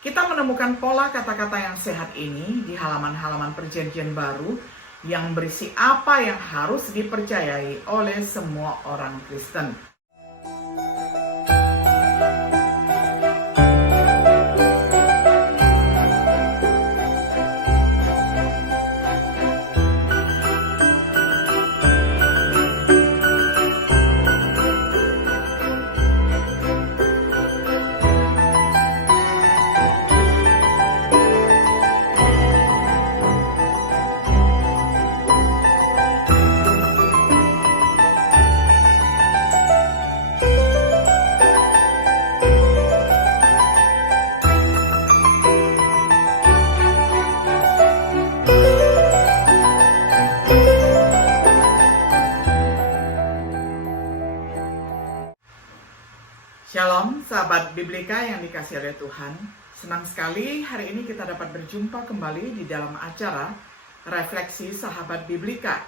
Kita menemukan pola kata-kata yang sehat ini di halaman-halaman Perjanjian Baru yang berisi apa yang harus dipercayai oleh semua orang Kristen. Shalom sahabat Biblika yang dikasihi oleh Tuhan. Senang sekali hari ini kita dapat berjumpa kembali di dalam acara Refleksi Sahabat Biblika.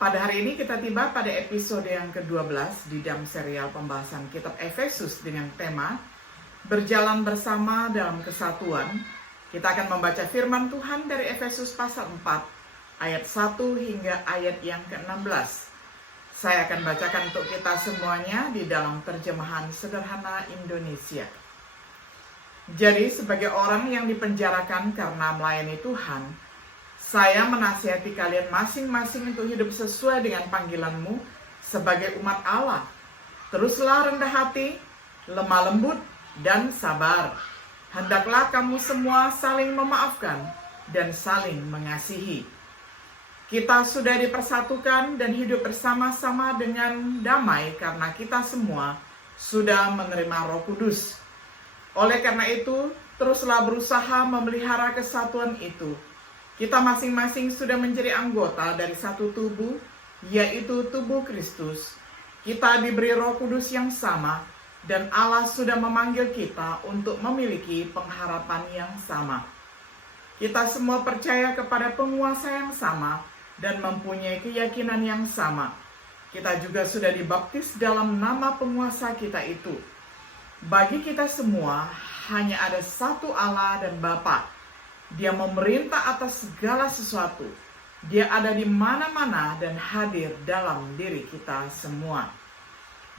Pada hari ini kita tiba pada episode yang ke-12 di dalam serial pembahasan kitab Efesus dengan tema Berjalan Bersama dalam Kesatuan. Kita akan membaca firman Tuhan dari Efesus pasal 4 ayat 1 hingga ayat yang ke-16. Saya akan bacakan untuk kita semuanya di dalam terjemahan sederhana Indonesia. Jadi sebagai orang yang dipenjarakan karena melayani Tuhan, saya menasihati kalian masing-masing untuk hidup sesuai dengan panggilanmu sebagai umat Allah. Teruslah rendah hati, lemah lembut, dan sabar. Hendaklah kamu semua saling memaafkan dan saling mengasihi. Kita sudah dipersatukan dan hidup bersama-sama dengan damai karena kita semua sudah menerima Roh Kudus. Oleh karena itu, teruslah berusaha memelihara kesatuan itu. Kita masing-masing sudah menjadi anggota dari satu tubuh, yaitu tubuh Kristus. Kita diberi Roh Kudus yang sama, dan Allah sudah memanggil kita untuk memiliki pengharapan yang sama. Kita semua percaya kepada penguasa yang sama, dan mempunyai keyakinan yang sama. Kita juga sudah dibaptis dalam nama penguasa kita itu. Bagi kita semua, hanya ada satu Allah dan Bapa. Dia memerintah atas segala sesuatu. Dia ada di mana-mana dan hadir dalam diri kita semua.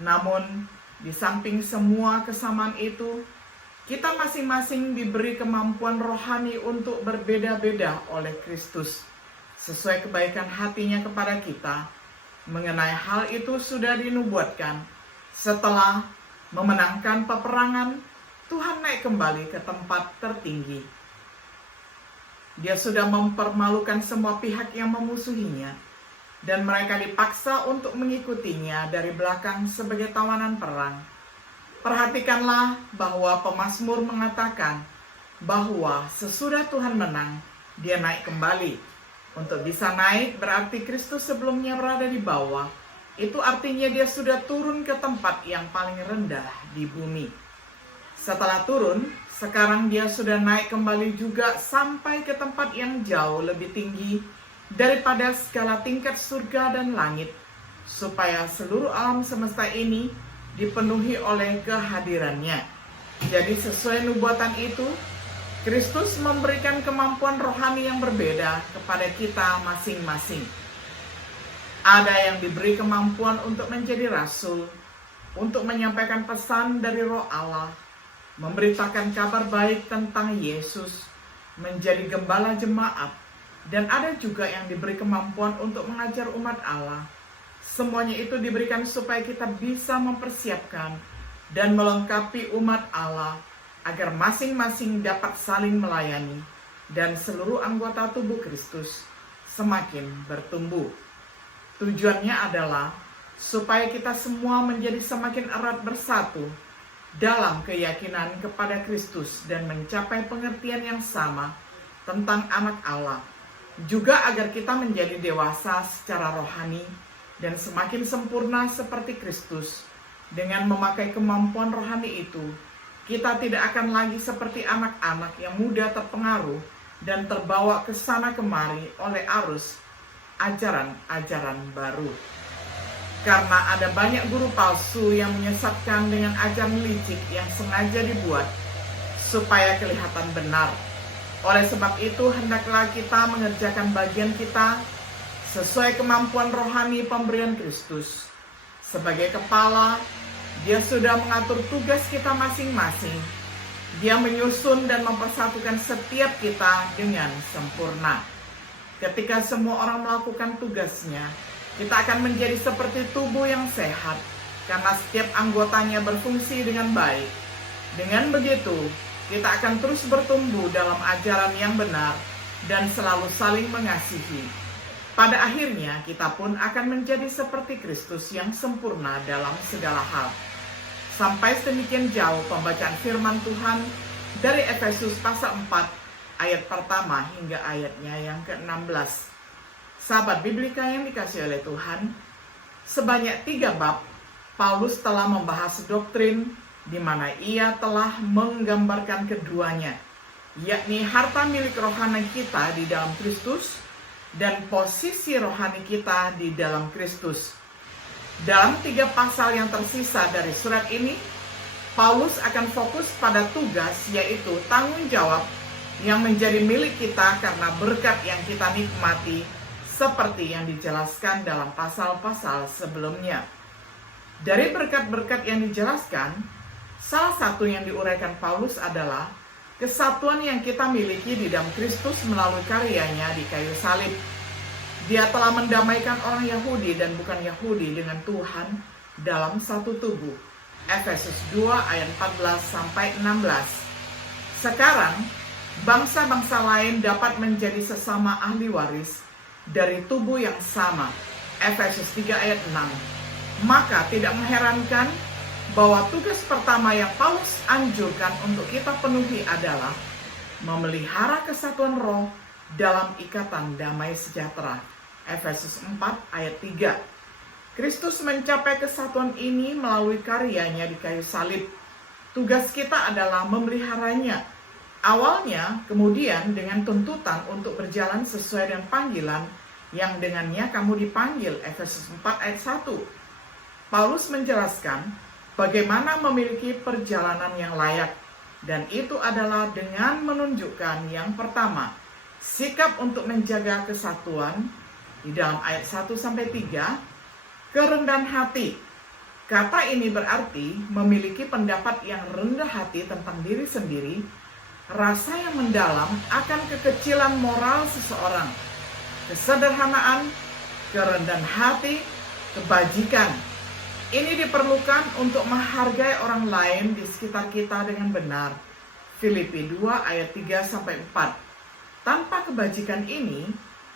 Namun, di samping semua kesamaan itu, kita masing-masing diberi kemampuan rohani untuk berbeda-beda oleh Kristus, sesuai kebaikan hatinya kepada kita. Mengenai hal itu sudah dinubuatkan. Setelah memenangkan peperangan, Tuhan naik kembali ke tempat tertinggi. Dia sudah mempermalukan semua pihak yang memusuhinya, dan mereka dipaksa untuk mengikutinya dari belakang sebagai tawanan perang. Perhatikanlah bahwa pemazmur mengatakan bahwa sesudah Tuhan menang, dia naik kembali. Untuk bisa naik berarti Kristus sebelumnya berada di bawah. Itu artinya dia sudah turun ke tempat yang paling rendah di bumi. Setelah turun, sekarang dia sudah naik kembali juga sampai ke tempat yang jauh lebih tinggi daripada segala tingkat surga dan langit, supaya seluruh alam semesta ini dipenuhi oleh kehadirannya. Jadi sesuai nubuatan itu, Kristus memberikan kemampuan rohani yang berbeda kepada kita masing-masing. Ada yang diberi kemampuan untuk menjadi rasul, untuk menyampaikan pesan dari Roh Allah, memberitakan kabar baik tentang Yesus, menjadi gembala jemaat, dan ada juga yang diberi kemampuan untuk mengajar umat Allah. Semuanya itu diberikan supaya kita bisa mempersiapkan dan melengkapi umat Allah, agar masing-masing dapat saling melayani dan seluruh anggota tubuh Kristus semakin bertumbuh. Tujuannya adalah supaya kita semua menjadi semakin erat bersatu dalam keyakinan kepada Kristus dan mencapai pengertian yang sama tentang anak Allah. Juga agar kita menjadi dewasa secara rohani dan semakin sempurna seperti Kristus. Dengan memakai kemampuan rohani itu, kita tidak akan lagi seperti anak-anak yang mudah terpengaruh dan terbawa ke sana kemari oleh arus ajaran-ajaran baru. Karena ada banyak guru palsu yang menyesatkan dengan ajaran licik yang sengaja dibuat supaya kelihatan benar. Oleh sebab itu, hendaklah kita mengerjakan bagian kita sesuai kemampuan rohani pemberian Kristus. Sebagai kepala, Dia sudah mengatur tugas kita masing-masing. Dia menyusun dan mempersatukan setiap kita dengan sempurna. Ketika semua orang melakukan tugasnya, kita akan menjadi seperti tubuh yang sehat, karena setiap anggotanya berfungsi dengan baik. Dengan begitu, kita akan terus bertumbuh dalam ajaran yang benar dan selalu saling mengasihi. Pada akhirnya, kita pun akan menjadi seperti Kristus yang sempurna dalam segala hal. Sampai sedemikian jauh pembacaan firman Tuhan dari Efesus pasal 4 ayat pertama hingga ayatnya yang ke-16. Sahabat Biblika yang dikasihi oleh Tuhan, sebanyak 3 bab Paulus telah membahas doktrin di mana ia telah menggambarkan keduanya, yakni harta milik rohani kita di dalam Kristus dan posisi rohani kita di dalam Kristus. Dalam 3 pasal yang tersisa dari surat ini, Paulus akan fokus pada tugas, yaitu tanggung jawab yang menjadi milik kita karena berkat yang kita nikmati, seperti yang dijelaskan dalam pasal-pasal sebelumnya. Dari berkat-berkat yang dijelaskan, salah satu yang diuraikan Paulus adalah kesatuan yang kita miliki di dalam Kristus melalui karyanya di kayu salib. Dia telah mendamaikan orang Yahudi dan bukan Yahudi dengan Tuhan dalam satu tubuh. Efesus 2 ayat 14-16. Sekarang, bangsa-bangsa lain dapat menjadi sesama ahli waris dari tubuh yang sama. Efesus 3 ayat 6. Maka tidak mengherankan bahwa tugas pertama yang Paulus anjurkan untuk kita penuhi adalah memelihara kesatuan roh dalam ikatan damai sejahtera. Efesus 4 ayat 3. Kristus mencapai kesatuan ini melalui karyanya di kayu salib. Tugas kita adalah memeliharanya. Awalnya, kemudian dengan tuntutan untuk berjalan sesuai dengan panggilan yang dengannya kamu dipanggil. Efesus 4 ayat 1. Paulus menjelaskan bagaimana memiliki perjalanan yang layak, dan itu adalah dengan menunjukkan yang pertama, sikap untuk menjaga kesatuan di dalam ayat 1-3, kerendahan hati. Kata ini berarti memiliki pendapat yang rendah hati tentang diri sendiri, rasa yang mendalam akan kekecilan moral seseorang, kesederhanaan, kerendahan hati, kebajikan. Ini diperlukan untuk menghargai orang lain di sekitar kita dengan benar. Filipi 2 ayat 3-4. Tanpa kebajikan ini,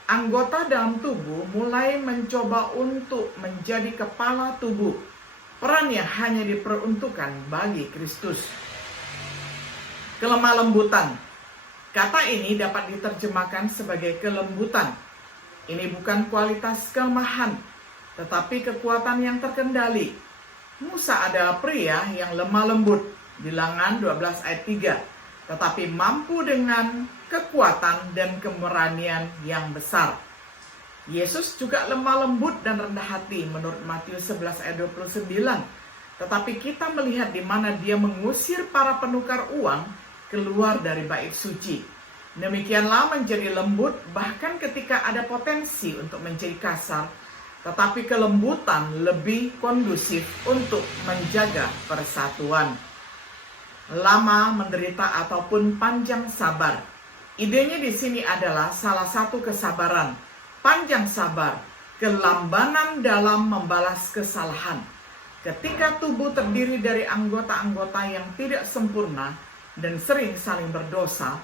anggota dalam tubuh mulai mencoba untuk menjadi kepala tubuh, peran yang hanya diperuntukkan bagi Kristus. Kelemah lembutan. Kata ini dapat diterjemahkan sebagai kelembutan. Ini bukan kualitas kelemahan, tetapi kekuatan yang terkendali. Musa adalah pria yang lemah lembut, Bilangan 12 ayat 3, tetapi mampu dengan kekuatan dan keberanian yang besar. Yesus juga lemah lembut dan rendah hati menurut Matius 11 ayat 29, tetapi kita melihat di mana dia mengusir para penukar uang keluar dari bait suci. Demikianlah menjadi lembut bahkan ketika ada potensi untuk menjadi kasar, tetapi kelembutan lebih kondusif untuk menjaga persatuan. Lama menderita ataupun panjang sabar. Idenya di sini adalah salah satu kesabaran. Panjang sabar, kelambanan dalam membalas kesalahan. Ketika tubuh terdiri dari anggota-anggota yang tidak sempurna dan sering saling berdosa,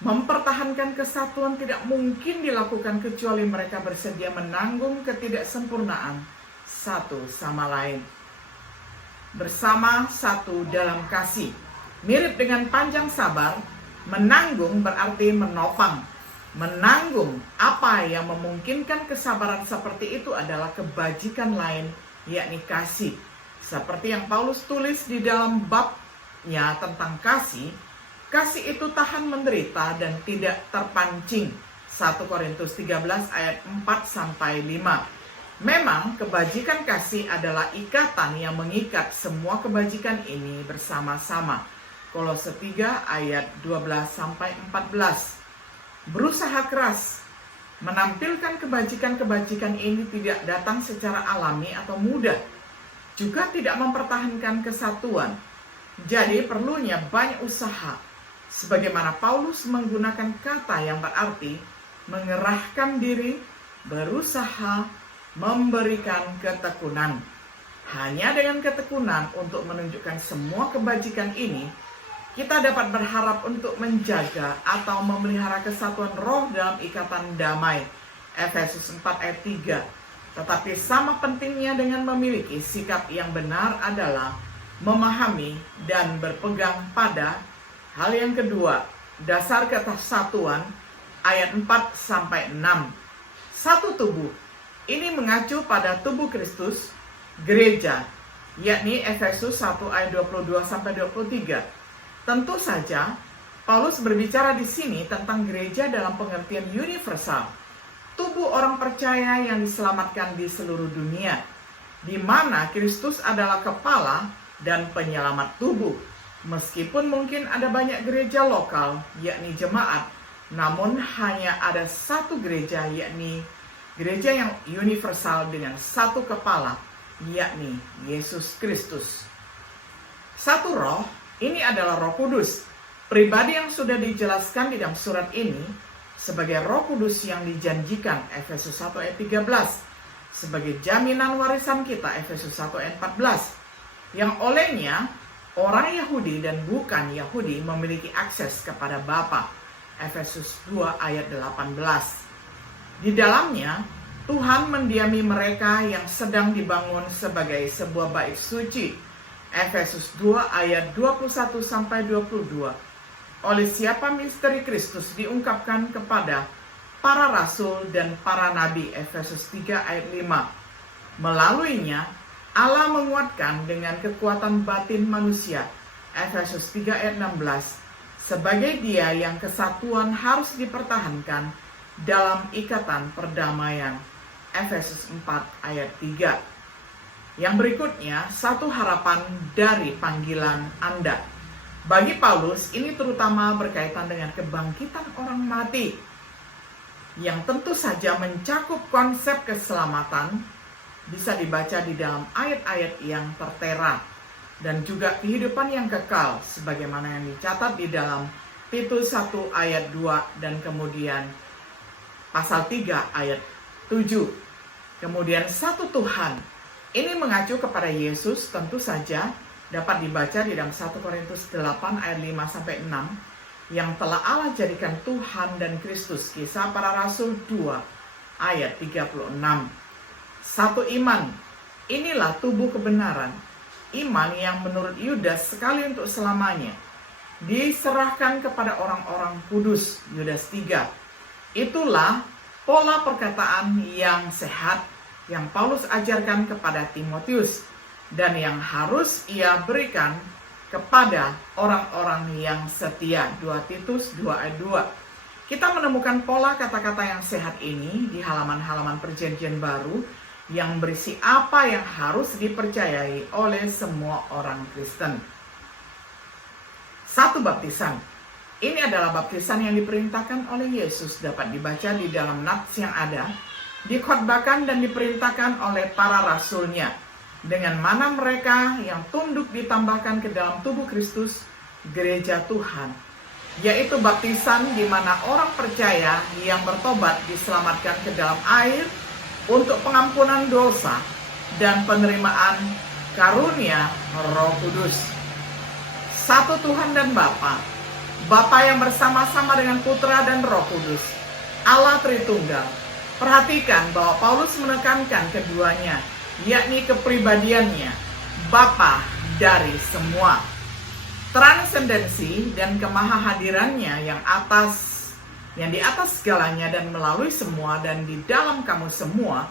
mempertahankan kesatuan tidak mungkin dilakukan kecuali mereka bersedia menanggung ketidaksempurnaan satu sama lain. Bersama satu dalam kasih. Mirip dengan panjang sabar, menanggung berarti menopang. Menanggung apa yang memungkinkan kesabaran seperti itu adalah kebajikan lain, yakni kasih. Seperti yang Paulus tulis di dalam babnya tentang kasih, kasih itu tahan menderita dan tidak terpancing. 1 Korintus 13 ayat 4-5. Memang kebajikan kasih adalah ikatan yang mengikat semua kebajikan ini bersama-sama. Kolose 3 ayat 12-14. Berusaha keras menampilkan kebajikan-kebajikan ini tidak datang secara alami atau mudah, juga tidak mempertahankan kesatuan. Jadi perlunya banyak usaha. Sebagaimana Paulus menggunakan kata yang berarti mengerahkan diri, berusaha, memberikan ketekunan. Hanya dengan ketekunan untuk menunjukkan semua kebajikan ini, kita dapat berharap untuk menjaga atau memelihara kesatuan roh dalam ikatan damai. Efesus 4 ayat 3. Tetapi sama pentingnya dengan memiliki sikap yang benar adalah memahami dan berpegang pada hal yang kedua, dasar kesatuan ayat 4-6. Satu tubuh. Ini mengacu pada tubuh Kristus, gereja, yakni Efesus 1 ayat 22-23. Tentu saja, Paulus berbicara di sini tentang gereja dalam pengertian universal, tubuh orang percaya yang diselamatkan di seluruh dunia, di mana Kristus adalah kepala dan penyelamat tubuh. Meskipun mungkin ada banyak gereja lokal, yakni jemaat, namun hanya ada satu gereja, yakni gereja yang universal dengan satu kepala, yakni Yesus Kristus. Satu roh, ini adalah Roh Kudus, pribadi yang sudah dijelaskan di dalam surat ini sebagai Roh Kudus yang dijanjikan, Efesus 1 ayat 13, sebagai jaminan warisan kita, Efesus 1 ayat 14, yang olehnya orang Yahudi dan bukan Yahudi memiliki akses kepada Bapa, Efesus 2 ayat 18. Di dalamnya, Tuhan mendiami mereka yang sedang dibangun sebagai sebuah bait suci, Efesus 2 ayat 21-22. Oleh siapa misteri Kristus diungkapkan kepada para rasul dan para nabi, Efesus 3 ayat 5. Melaluinya, Allah menguatkan dengan kekuatan batin manusia, Efesus 3 ayat 16. Sebagai Dia yang kesatuan harus dipertahankan dalam ikatan perdamaian, Efesus 4 ayat 3. Yang berikutnya, satu harapan dari panggilan Anda. Bagi Paulus, ini terutama berkaitan dengan kebangkitan orang mati, yang tentu saja mencakup konsep keselamatan, bisa dibaca di dalam ayat-ayat yang tertera, dan juga kehidupan yang kekal, sebagaimana yang dicatat di dalam Titus 1 ayat 2, dan kemudian pasal 3 ayat 7. Kemudian satu Tuhan, ini mengacu kepada Yesus, tentu saja dapat dibaca di dalam 1 Korintus 8 ayat 5-6, yang telah Allah jadikan Tuhan dan Kristus, Kisah Para Rasul 2 ayat 36. Satu iman, inilah tubuh kebenaran, iman yang menurut Yudas sekali untuk selamanya, diserahkan kepada orang-orang kudus, Yudas 3. Itulah pola perkataan yang sehat yang Paulus ajarkan kepada Timotius dan yang harus ia berikan kepada orang-orang yang setia, 2 Titus 2 ayat 2. Kita menemukan pola kata-kata yang sehat ini di halaman-halaman Perjanjian Baru yang berisi apa yang harus dipercayai oleh semua orang Kristen. Satu baptisan. Ini adalah baptisan yang diperintahkan oleh Yesus, dapat dibaca di dalam nats yang ada, dikhotbahkan dan diperintahkan oleh para rasulnya, dengan mana mereka yang tunduk ditambahkan ke dalam tubuh Kristus, gereja Tuhan, yaitu baptisan di mana orang percaya yang bertobat diselamatkan ke dalam air untuk pengampunan dosa dan penerimaan karunia Roh Kudus. Satu Tuhan dan Bapa, Bapa yang bersama-sama dengan Putra dan Roh Kudus, Allah Tritunggal. Perhatikan bahwa Paulus menekankan keduanya, yakni kepribadiannya, Bapa dari semua. Transendensi dan kemahahadirannya yang di atas segalanya dan melalui semua dan di dalam kamu semua.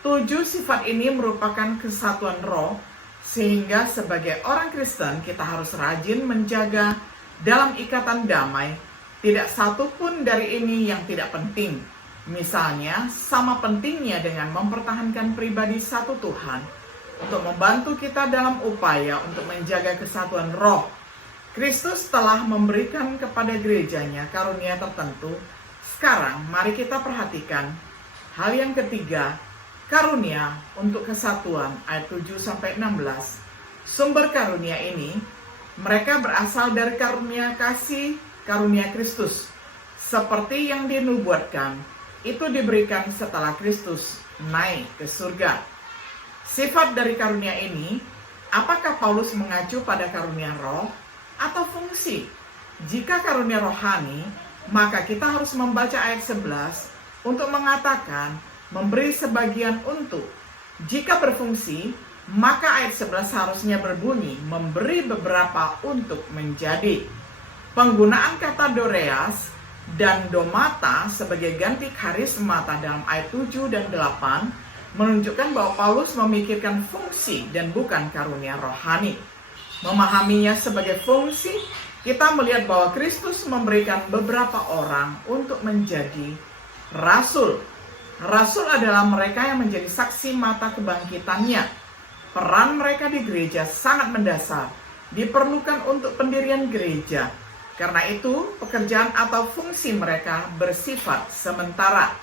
7 sifat ini merupakan kesatuan roh, sehingga sebagai orang Kristen kita harus rajin menjaga dalam ikatan damai. Tidak satu pun dari ini yang tidak penting. Misalnya, sama pentingnya dengan mempertahankan pribadi satu Tuhan untuk membantu kita dalam upaya untuk menjaga kesatuan roh. Kristus telah memberikan kepada gerejanya karunia tertentu. Sekarang mari kita perhatikan hal yang ketiga, karunia untuk kesatuan ayat 7-16. Sumber karunia ini, mereka berasal dari karunia kasih, karunia Kristus. Seperti yang dinubuatkan, itu diberikan setelah Kristus naik ke surga. Sifat dari karunia ini, apakah Paulus mengacu pada karunia roh atau fungsi? Jika karunia rohani, maka kita harus membaca ayat 11 untuk mengatakan memberi sebagian untuk. Jika berfungsi, maka ayat 11 harusnya berbunyi memberi beberapa untuk menjadi. Penggunaan kata doreas dan domata sebagai ganti karismata dalam ayat 7 dan 8 menunjukkan bahwa Paulus memikirkan fungsi dan bukan karunia rohani. Memahaminya sebagai fungsi, kita melihat bahwa Kristus memberikan beberapa orang untuk menjadi rasul. Rasul adalah mereka yang menjadi saksi mata kebangkitannya. Peran mereka di gereja sangat mendasar, diperlukan untuk pendirian gereja. Karena itu, pekerjaan atau fungsi mereka bersifat sementara.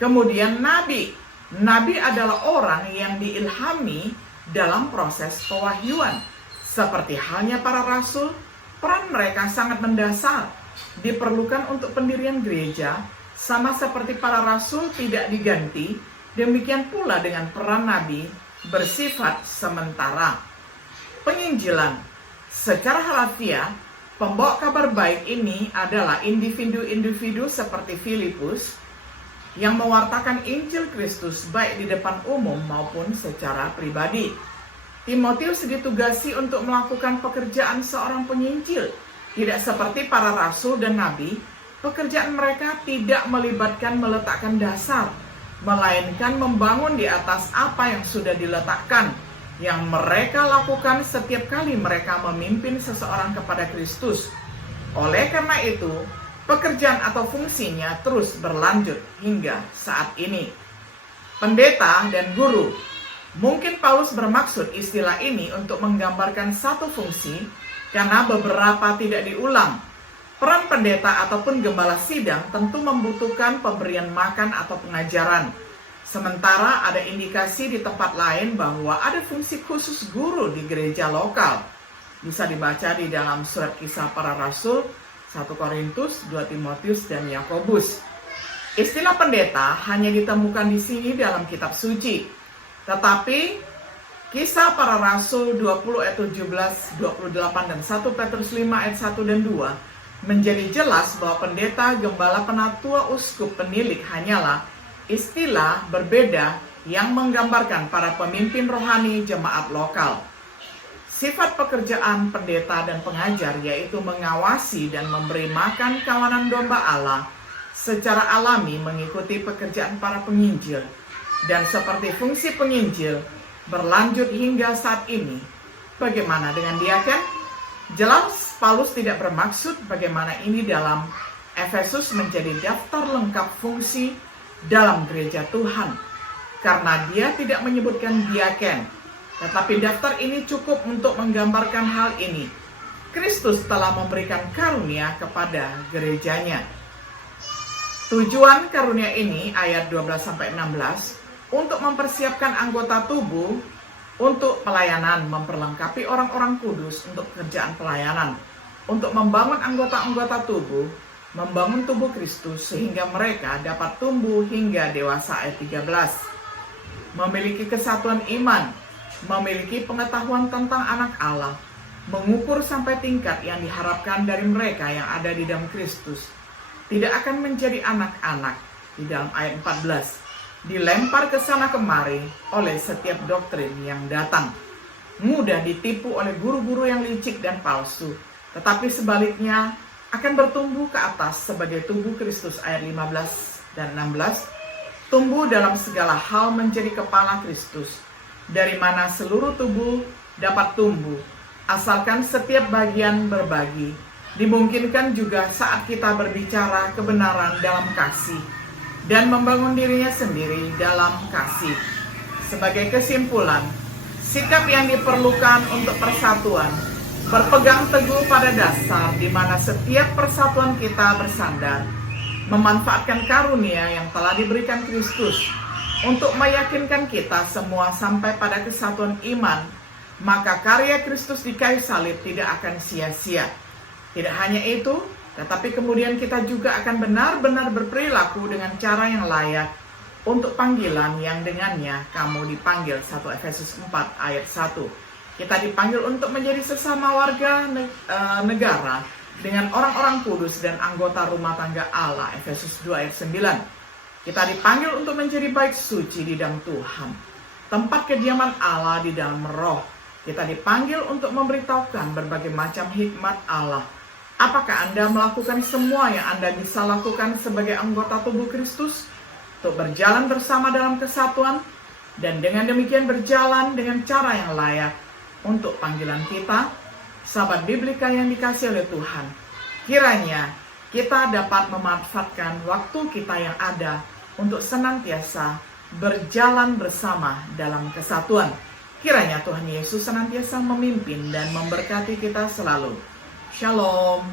Kemudian nabi. Nabi adalah orang yang diilhami dalam proses pewahyuan. Seperti halnya para rasul, peran mereka sangat mendasar, diperlukan untuk pendirian gereja, sama seperti para rasul tidak diganti, demikian pula dengan peran nabi bersifat sementara. Penginjilan. Secara harafiah, pembawa kabar baik ini adalah individu-individu seperti Filipus yang mewartakan Injil Kristus baik di depan umum maupun secara pribadi. Timotius ditugasi untuk melakukan pekerjaan seorang penginjil. Tidak seperti para rasul dan nabi, pekerjaan mereka tidak melibatkan meletakkan dasar, melainkan membangun di atas apa yang sudah diletakkan, yang mereka lakukan setiap kali mereka memimpin seseorang kepada Kristus. Oleh karena itu, pekerjaan atau fungsinya terus berlanjut hingga saat ini. Pendeta dan guru. Mungkin Paulus bermaksud istilah ini untuk menggambarkan satu fungsi, karena beberapa tidak diulang. Peran pendeta ataupun gembala sidang tentu membutuhkan pemberian makan atau pengajaran. Sementara ada indikasi di tempat lain bahwa ada fungsi khusus guru di gereja lokal. Bisa dibaca di dalam surat Kisah Para Rasul, 1 Korintus, 2 Timotius, dan Yakobus. Istilah pendeta hanya ditemukan di sini dalam kitab suci. Tetapi Kisah Para Rasul 20 ayat 17, 28, dan 1 Petrus 5 ayat 1 dan 2 menjadi jelas bahwa pendeta, gembala, penatua, uskup, penilik hanyalah istilah berbeda yang menggambarkan para pemimpin rohani jemaat lokal. Sifat pekerjaan pendeta dan pengajar yaitu mengawasi dan memberi makan kawanan domba Allah secara alami mengikuti pekerjaan para penginjil. Dan seperti fungsi penginjil berlanjut hingga saat ini. Bagaimana dengan diaken? Jelas Paulus tidak bermaksud bagaimana ini dalam Efesus menjadi daftar lengkap fungsi dalam gereja Tuhan. Karena dia tidak menyebutkan diaken. Tetapi daftar ini cukup untuk menggambarkan hal ini. Kristus telah memberikan karunia kepada gerejanya. Tujuan karunia ini ayat 12-16 untuk mempersiapkan anggota tubuh untuk pelayanan, memperlengkapi orang-orang kudus untuk pekerjaan pelayanan, untuk membangun anggota-anggota tubuh, membangun tubuh Kristus sehingga mereka dapat tumbuh hingga dewasa ayat 13. Memiliki kesatuan iman, memiliki pengetahuan tentang anak Allah, mengukur sampai tingkat yang diharapkan dari mereka yang ada di dalam Kristus. Tidak akan menjadi anak-anak di dalam ayat 14. Dilempar ke sana kemari oleh setiap doktrin yang datang. Mudah ditipu oleh guru-guru yang licik dan palsu. Tetapi sebaliknya akan bertumbuh ke atas sebagai tubuh Kristus ayat 15 dan 16. Tumbuh dalam segala hal menjadi kepala Kristus. Dari mana seluruh tubuh dapat tumbuh. Asalkan setiap bagian berbagi. Dimungkinkan juga saat kita berbicara kebenaran dalam kasih. Dan membangun dirinya sendiri dalam kasih. Sebagai kesimpulan, sikap yang diperlukan untuk persatuan berpegang teguh pada dasar di mana setiap persatuan kita bersandar, memanfaatkan karunia yang telah diberikan Kristus untuk meyakinkan kita semua sampai pada kesatuan iman, maka karya Kristus di kayu salib tidak akan sia-sia. Tidak hanya itu, tetapi kemudian kita juga akan benar-benar berperilaku dengan cara yang layak untuk panggilan yang dengannya kamu dipanggil. 1 Efesus 4 ayat 1. Kita dipanggil untuk menjadi sesama warga negara dengan orang-orang kudus dan anggota rumah tangga Allah. Efesus 2 ayat 9. Kita dipanggil untuk menjadi bait suci di dalam Tuhan, tempat kediaman Allah di dalam roh. Kita dipanggil untuk memberitahukan berbagai macam hikmat Allah. Apakah Anda melakukan semua yang Anda bisa lakukan sebagai anggota tubuh Kristus untuk berjalan bersama dalam kesatuan dan dengan demikian berjalan dengan cara yang layak untuk panggilan kita, sahabat Biblika yang dikasihi oleh Tuhan? Kiranya kita dapat memanfaatkan waktu kita yang ada untuk senantiasa berjalan bersama dalam kesatuan. Kiranya Tuhan Yesus senantiasa memimpin dan memberkati kita selalu. Shalom.